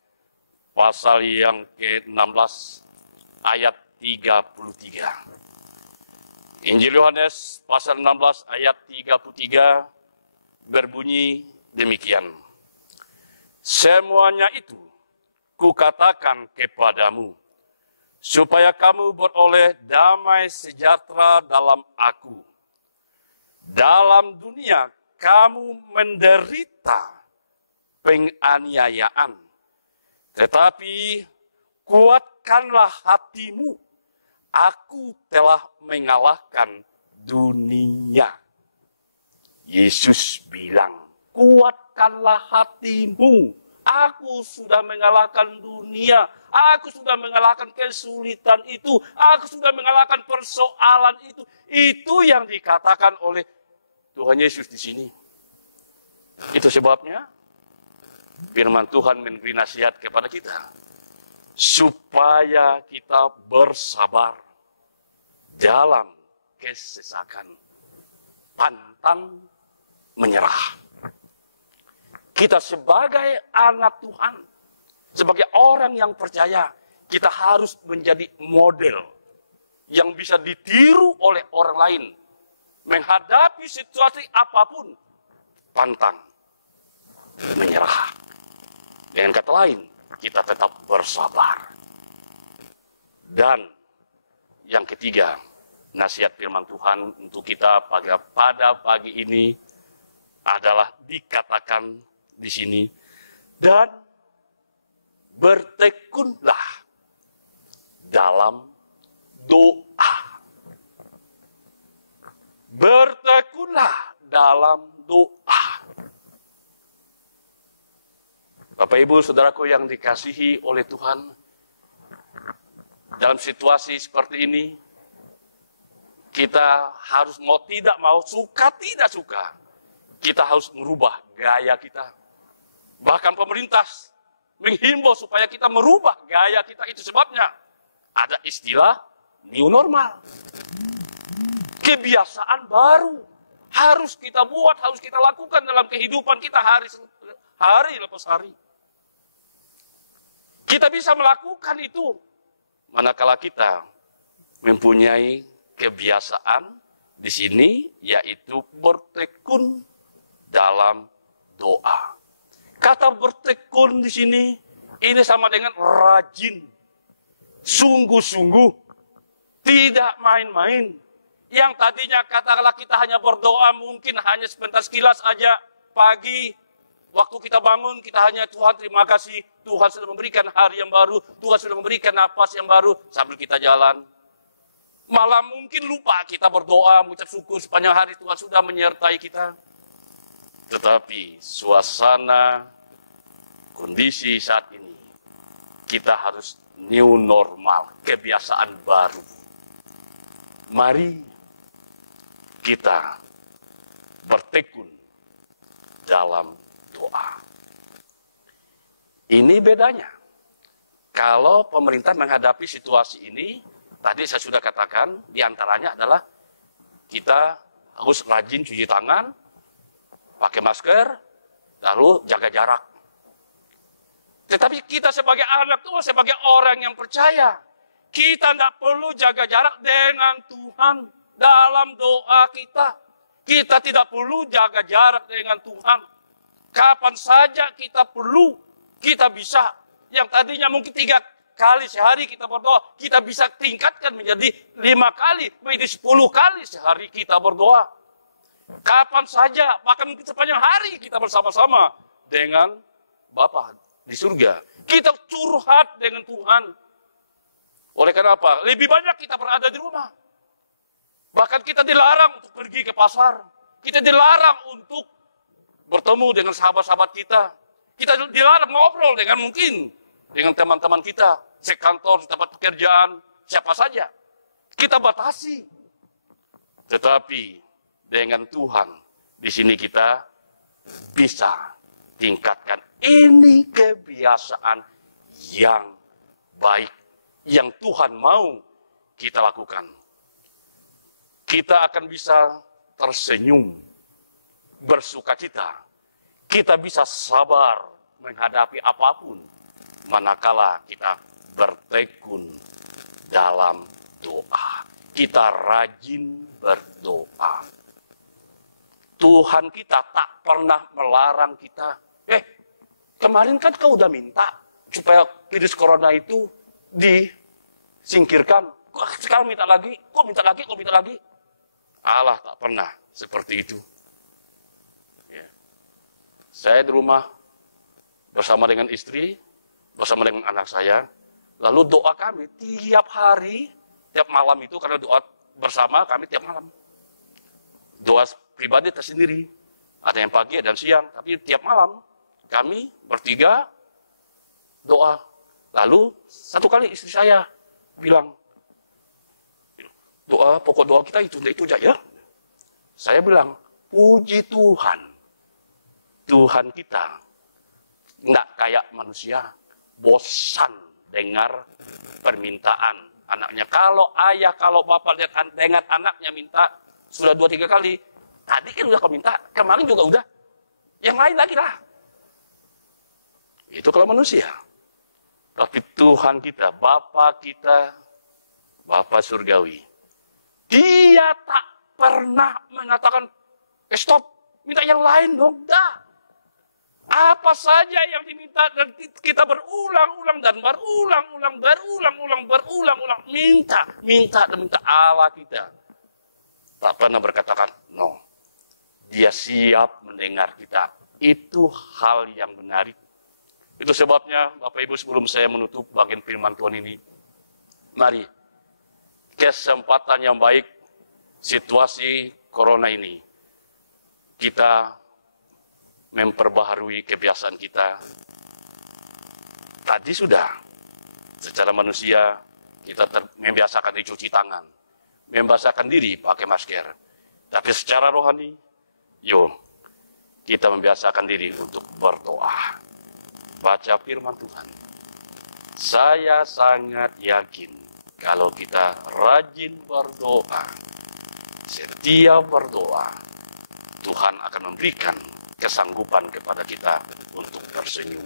pasal yang ke-16 ayat 33. Injil Yohanes pasal 16 ayat 33 berbunyi demikian. Semuanya itu kukatakan kepadamu, supaya kamu beroleh damai sejahtera dalam aku. Dalam dunia kamu menderita penganiayaan. Tetapi kuatkanlah hatimu. Aku telah mengalahkan dunia. Yesus bilang, kuatkanlah hatimu. Aku sudah mengalahkan dunia. Aku sudah mengalahkan kesulitan itu. Aku sudah mengalahkan persoalan itu. Itu yang dikatakan oleh Tuhan Yesus di sini. Itu sebabnya firman Tuhan memberi nasihat kepada kita. Supaya kita bersabar dalam kesesakan. Pantang menyerah. Kita sebagai anak Tuhan, sebagai orang yang percaya, kita harus menjadi model yang bisa ditiru oleh orang lain. Menghadapi situasi apapun, pantang menyerah. Dengan kata lain, kita tetap bersabar. Dan yang ketiga, nasihat firman Tuhan untuk kita pada pagi ini adalah dikatakan di sini, dan bertekunlah dalam doa. Bertekunlah dalam doa. Bapak Ibu Saudaraku yang dikasihi oleh Tuhan, dalam situasi seperti ini, kita harus mau tidak mau, suka tidak suka, kita harus merubah gaya kita. Bahkan pemerintah menghimbau supaya kita merubah gaya kita. Itu sebabnya ada istilah new normal. Kebiasaan baru harus kita buat, harus kita lakukan dalam kehidupan kita hari lepas hari. Kita bisa melakukan itu manakala kita mempunyai kebiasaan di sini, yaitu bertekun dalam doa. Kata bertekun di sini, ini sama dengan rajin, sungguh-sungguh, tidak main-main. Yang tadinya katakanlah kita hanya berdoa mungkin hanya sebentar sekilas aja pagi, waktu kita bangun kita hanya Tuhan terima kasih, Tuhan sudah memberikan hari yang baru, Tuhan sudah memberikan napas yang baru sambil kita jalan. Malah mungkin lupa kita berdoa, mengucap syukur sepanjang hari Tuhan sudah menyertai kita. Tetapi suasana, kondisi saat ini, kita harus new normal, kebiasaan baru. Mari kita bertekun dalam doa. Ini bedanya. Kalau pemerintah menghadapi situasi ini, tadi saya sudah katakan, diantaranya adalah kita harus rajin cuci tangan, pakai masker, lalu jaga jarak. Tetapi kita sebagai anak Tuhan, sebagai orang yang percaya, kita tidak perlu jaga jarak dengan Tuhan dalam doa kita. Kita tidak perlu jaga jarak dengan Tuhan. Kapan saja kita perlu, kita bisa. Yang tadinya mungkin 3 kali sehari kita berdoa, kita bisa tingkatkan menjadi 5 kali, menjadi 10 kali sehari kita berdoa. Kapan saja, bahkan mungkin sepanjang hari kita bersama-sama dengan Bapa di surga. Kita curhat dengan Tuhan. Oleh karena apa? Lebih banyak kita berada di rumah. Bahkan kita dilarang untuk pergi ke pasar. Kita dilarang untuk bertemu dengan sahabat-sahabat kita. Kita dilarang ngobrol dengan teman-teman kita, sekantor, di tempat pekerjaan, siapa saja. Kita batasi. Tetapi dengan Tuhan, di sini kita bisa tingkatkan ini kebiasaan yang baik, yang Tuhan mau kita lakukan. Kita akan bisa tersenyum, bersukacita. Kita bisa sabar menghadapi apapun, manakala kita bertekun dalam doa. Kita rajin berdoa. Tuhan kita tak pernah melarang kita. Kemarin kan kau udah minta supaya virus corona itu disingkirkan. Kok sekarang minta lagi? Kok minta lagi? Allah tak pernah seperti itu. Ya. Saya di rumah bersama dengan istri, bersama dengan anak saya. Lalu doa kami tiap hari, tiap malam itu, karena doa bersama kami tiap malam. Doa pribadi tersendiri. Ada yang pagi dan siang, tapi tiap malam kami bertiga doa. Lalu satu kali istri saya bilang, pokok doa kita itu aja ya. Saya bilang, puji Tuhan. Tuhan kita nggak kayak manusia, bosan dengar permintaan anaknya. Kalau ayah, kalau bapak lihat dengan anaknya minta, sudah 2-3 kali. Tadi kan udah kau minta, kemarin juga udah. Yang lain lagi lah. Itu kalau manusia. Tapi Tuhan kita, Bapa surgawi, Dia tak pernah mengatakan, stop, minta yang lain dong. Dah. Apa saja yang diminta dan kita berulang-ulang minta Allah kita. Tak pernah berkatakan no. Dia siap mendengar kita. Itu hal yang menarik. Itu sebabnya Bapak Ibu, sebelum saya menutup bagian firman Tuhan ini, mari kesempatan yang baik situasi corona ini kita memperbaharui kebiasaan kita. Tadi sudah, secara manusia, kita membiasakan diri cuci tangan, membiasakan diri pakai masker. Tapi secara rohani, kita membiasakan diri untuk berdoa. Baca firman Tuhan. Saya sangat yakin kalau kita rajin berdoa, setia berdoa, Tuhan akan memberikan kesanggupan kepada kita untuk tersenyum,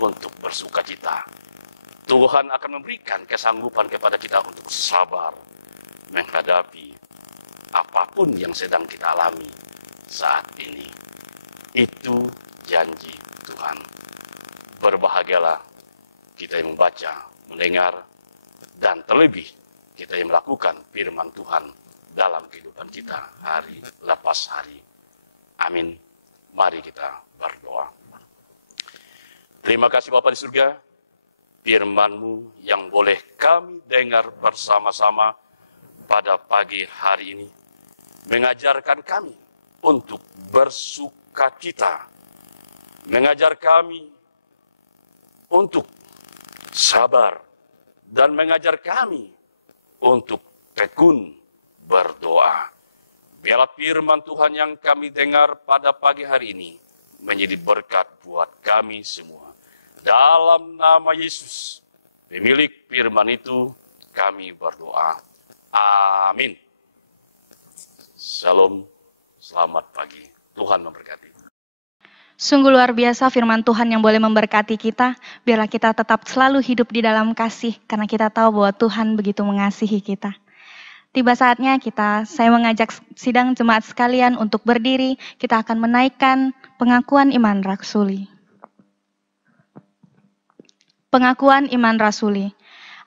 untuk bersukacita. Tuhan akan memberikan kesanggupan kepada kita untuk sabar menghadapi apapun yang sedang kita alami saat ini. Itu janji Tuhan. Berbahagialah kita yang membaca, mendengar, dan terlebih kita yang melakukan firman Tuhan dalam kehidupan kita hari lepas hari. Amin. Mari kita berdoa. Terima kasih Bapa di surga, firman-Mu yang boleh kami dengar bersama-sama pada pagi hari ini, mengajarkan kami untuk bersukacita, mengajar kami untuk sabar, dan mengajar kami untuk tekun berdoa. Biarlah firman Tuhan yang kami dengar pada pagi hari ini menjadi berkat buat kami semua. Dalam nama Yesus, pemilik firman itu, kami berdoa. Amin. Shalom, selamat pagi. Tuhan memberkati. Sungguh luar biasa firman Tuhan yang boleh memberkati kita. Biarlah kita tetap selalu hidup di dalam kasih, karena kita tahu bahwa Tuhan begitu mengasihi kita. Tiba saatnya saya mengajak sidang jemaat sekalian untuk berdiri. Kita akan menaikkan pengakuan iman rasuli. Pengakuan iman rasuli.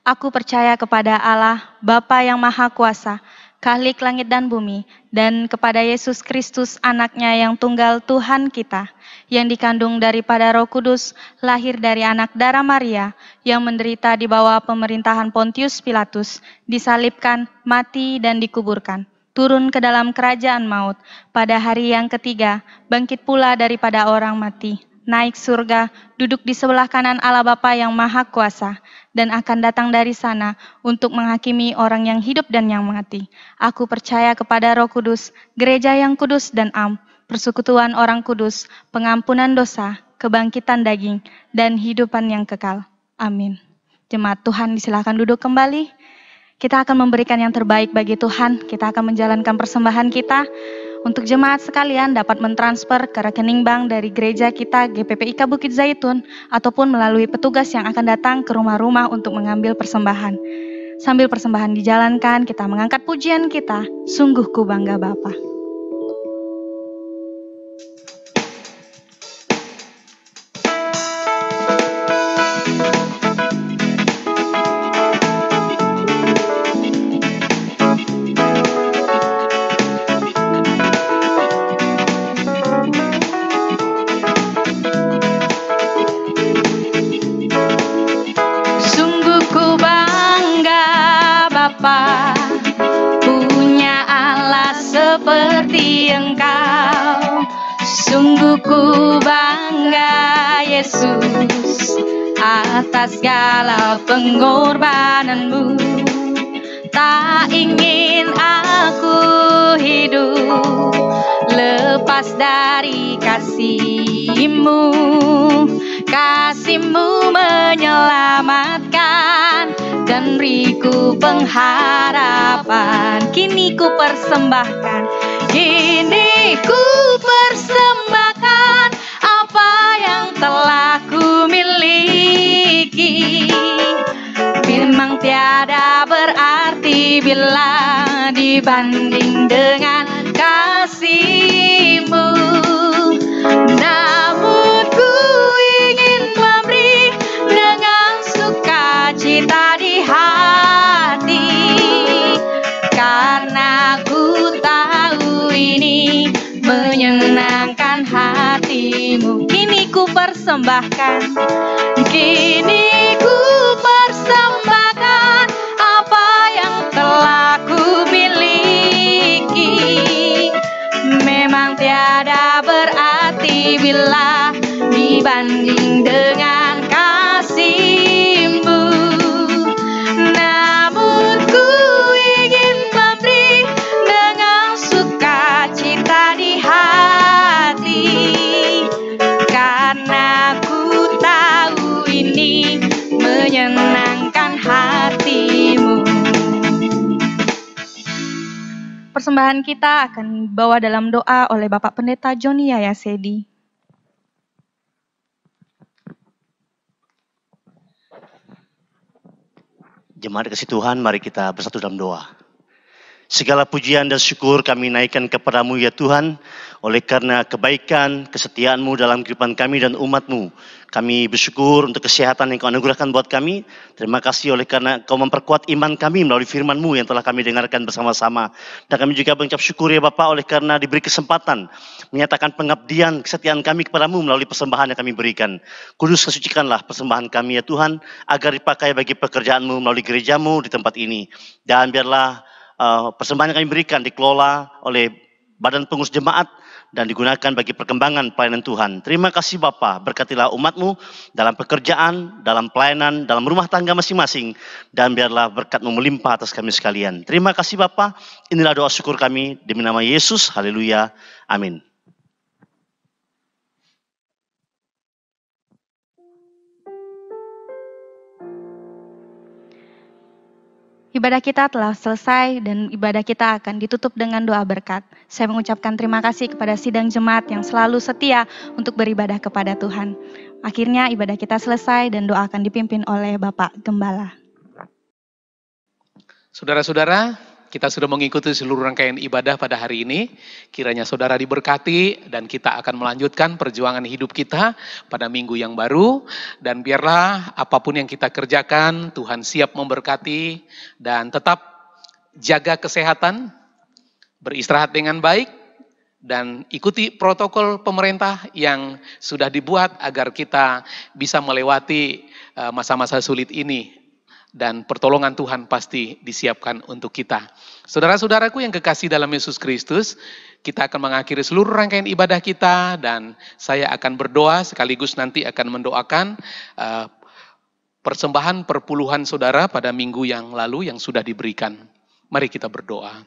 Aku percaya kepada Allah, Bapa yang Maha Kuasa, Khalik langit dan bumi, dan kepada Yesus Kristus, Anaknya yang tunggal Tuhan kita, yang dikandung daripada Roh Kudus, lahir dari anak darah Maria, yang menderita di bawah pemerintahan Pontius Pilatus, disalibkan, mati, dan dikuburkan, turun ke dalam kerajaan maut, pada hari yang ketiga, bangkit pula daripada orang mati, naik surga, duduk di sebelah kanan Allah Bapa yang Maha Kuasa, dan akan datang dari sana untuk menghakimi orang yang hidup dan yang mati. Aku percaya kepada Roh Kudus, gereja yang kudus dan am, persekutuan orang kudus, pengampunan dosa, kebangkitan daging, dan hidupan yang kekal. Amin. Jemaat Tuhan, disilakan duduk kembali. Kita akan memberikan yang terbaik bagi Tuhan. Kita akan menjalankan persembahan kita. Untuk jemaat sekalian dapat mentransfer ke rekening bank dari gereja kita GPPIK Bukit Zaitun ataupun melalui petugas yang akan datang ke rumah-rumah untuk mengambil persembahan. Sambil persembahan dijalankan, kita mengangkat pujian kita, Sungguh Ku Bangga Bapa. Punya Allah seperti Engkau. Sungguh ku bangga Yesus atas segala pengorbananmu. Tak ingin aku hidup lepas dari kasih-Mu. Kasih-Mu menyelamatkan dan beriku pengharapan. Kini ku persembahkan, kini ku persembahkan apa yang telah ku miliki. Memang tiada berarti bila dibanding dengan kasih-Mu. Namun ku ingin memberi dengan sukacita di hati, karena ku tahu ini menyenangkan hati-Mu. Kini ku persembahkan, kini ku persembahkan apa yang telah ku miliki. Memang tiada berarti bila dibanding dengan kasih-Mu. Namun ku ingin memberi dengan sukacita di hati, karena ku tahu ini menyenangkan hati-Mu. Persembahan kita akan dibawa dalam doa oleh Bapak Pendeta Joni Yayasedi. Jemaat kasih Tuhan, mari kita bersatu dalam doa. Segala pujian dan syukur kami naikkan kepadamu ya Tuhan, oleh karena kebaikan, kesetiaan-Mu dalam kehidupan kami dan umat-Mu. Kami bersyukur untuk kesehatan yang Kau anugerahkan buat kami. Terima kasih oleh karena Kau memperkuat iman kami melalui firman-Mu yang telah kami dengarkan bersama-sama. Dan kami juga mengucap syukur ya Bapa oleh karena diberi kesempatan menyatakan pengabdian, kesetiaan kami kepadamu melalui persembahan yang kami berikan. Kudus kesucikanlah persembahan kami ya Tuhan, agar dipakai bagi pekerjaan-Mu melalui gereja-Mu di tempat ini. Dan biarlah persembahan yang kami berikan dikelola oleh badan pengurus jemaat dan digunakan bagi perkembangan pelayanan Tuhan. Terima kasih Bapa, berkatilah umat-Mu dalam pekerjaan, dalam pelayanan, dalam rumah tangga masing-masing, dan biarlah berkat-Mu melimpah atas kami sekalian. Terima kasih Bapa, inilah doa syukur kami demi nama Yesus, haleluya, amin. Ibadah kita telah selesai dan ibadah kita akan ditutup dengan doa berkat. Saya mengucapkan terima kasih kepada sidang jemaat yang selalu setia untuk beribadah kepada Tuhan. Akhirnya ibadah kita selesai dan doa akan dipimpin oleh Bapak Gembala. Saudara-saudara, kita sudah mengikuti seluruh rangkaian ibadah pada hari ini. Kiranya saudara diberkati dan kita akan melanjutkan perjuangan hidup kita pada minggu yang baru. Dan biarlah apapun yang kita kerjakan, Tuhan siap memberkati. Dan tetap jaga kesehatan, beristirahat dengan baik, dan ikuti protokol pemerintah yang sudah dibuat agar kita bisa melewati masa-masa sulit ini. Dan pertolongan Tuhan pasti disiapkan untuk kita. Saudara-saudaraku yang kekasih dalam Yesus Kristus, kita akan mengakhiri seluruh rangkaian ibadah kita dan saya akan berdoa sekaligus nanti akan mendoakan persembahan perpuluhan saudara pada minggu yang lalu yang sudah diberikan. Mari kita berdoa.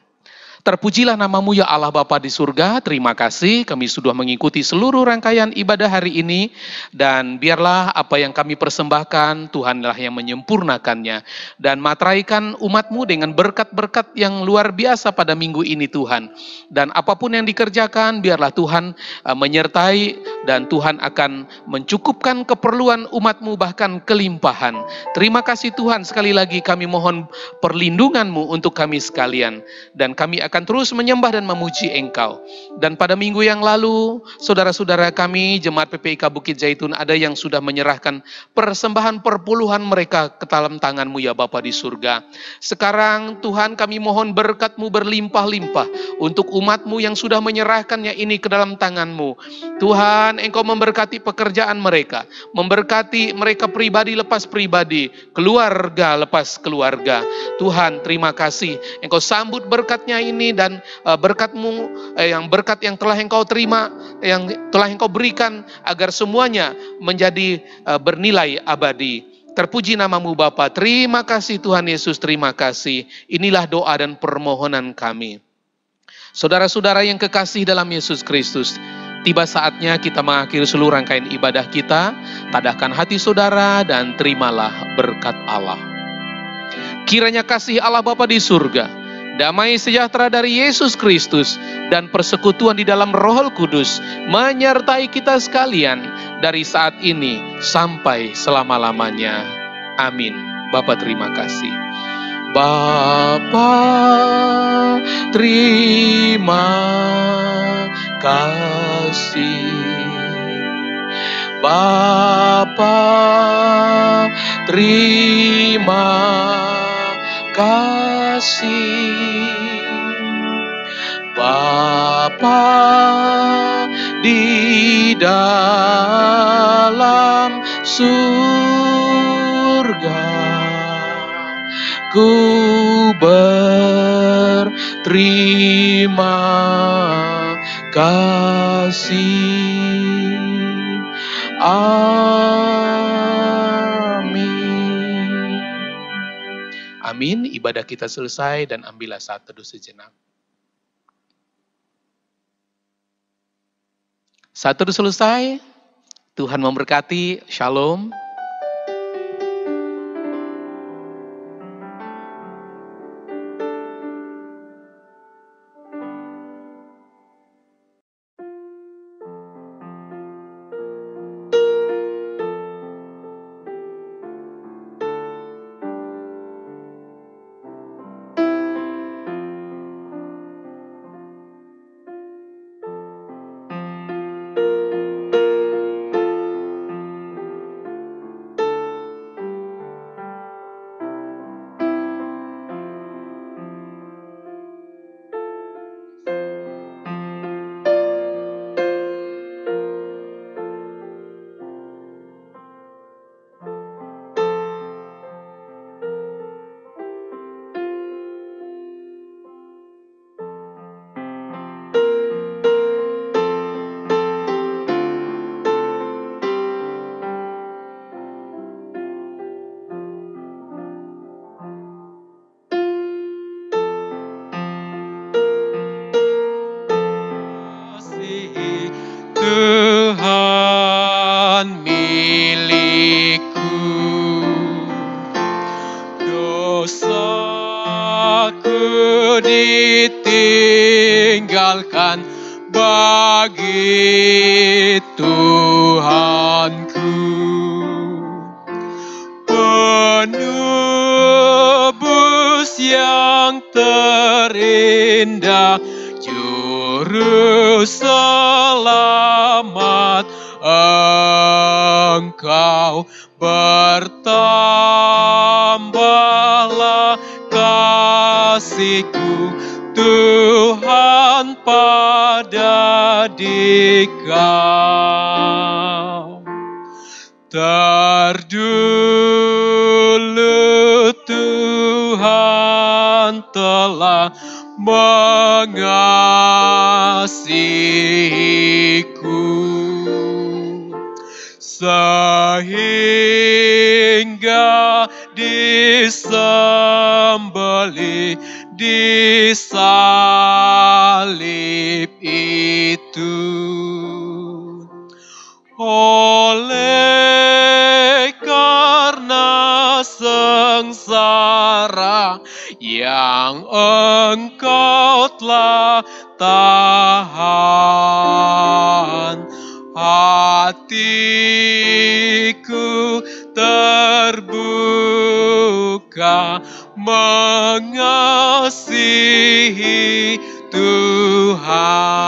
Terpujilah namamu ya Allah Bapa di surga, terima kasih kami sudah mengikuti seluruh rangkaian ibadah hari ini. Dan biarlah apa yang kami persembahkan, Tuhanlah yang menyempurnakannya. Dan materaikan umatmu dengan berkat-berkat yang luar biasa pada minggu ini Tuhan. Dan apapun yang dikerjakan, biarlah Tuhan menyertai dan Tuhan akan mencukupkan keperluan umatmu bahkan kelimpahan. Terima kasih Tuhan, sekali lagi kami mohon perlindunganmu untuk kami sekalian. Dan kami akan terus menyembah dan memuji Engkau. Dan pada minggu yang lalu, saudara-saudara kami, Jemaat PPIK Bukit Zaitun, ada yang sudah menyerahkan persembahan perpuluhan mereka ke dalam tangan-Mu ya Bapa di surga. Sekarang Tuhan kami mohon berkat-Mu berlimpah-limpah untuk umat-Mu yang sudah menyerahkannya ini ke dalam tangan-Mu. Tuhan, Engkau memberkati pekerjaan mereka, memberkati mereka pribadi lepas pribadi, keluarga lepas keluarga. Tuhan, terima kasih. Engkau sambut berkat-Nya ini dan berkat-Mu yang telah Engkau terima, yang telah Engkau berikan agar semuanya menjadi bernilai abadi. Terpuji namamu Bapa. Terima kasih Tuhan Yesus, terima kasih. Inilah doa dan permohonan kami. Saudara-saudara yang kekasih dalam Yesus Kristus, tiba saatnya kita mengakhiri seluruh rangkaian ibadah kita. Tadahkan hati saudara dan terimalah berkat Allah. Kiranya kasih Allah Bapa di surga, damai sejahtera dari Yesus Kristus, dan persekutuan di dalam Roh Kudus menyertai kita sekalian dari saat ini sampai selama-lamanya. Amin. Bapa terima kasih. Bapa terima kasih. Bapa terima kasih. Bapa di dalam surga, ku berterima kasih. Amin. Amin. Ibadah kita selesai dan ambillah saat teduh sejenak. Saat teduh selesai, Tuhan memberkati. Shalom. Tuhan milikku. Dosaku ditinggalkan bagi Tuhanku. Penebus yang terindah, Juru Selamat, Engkau bertambahlah kasih-Ku, Tuhan, pada Dikau. Terdulu Tuhan telah mengasihiku, sehingga disembelih di salib itu. Oleh karena sengsara yang Engkau telah tahan, hatiku terbuka mengasihi Tuhan.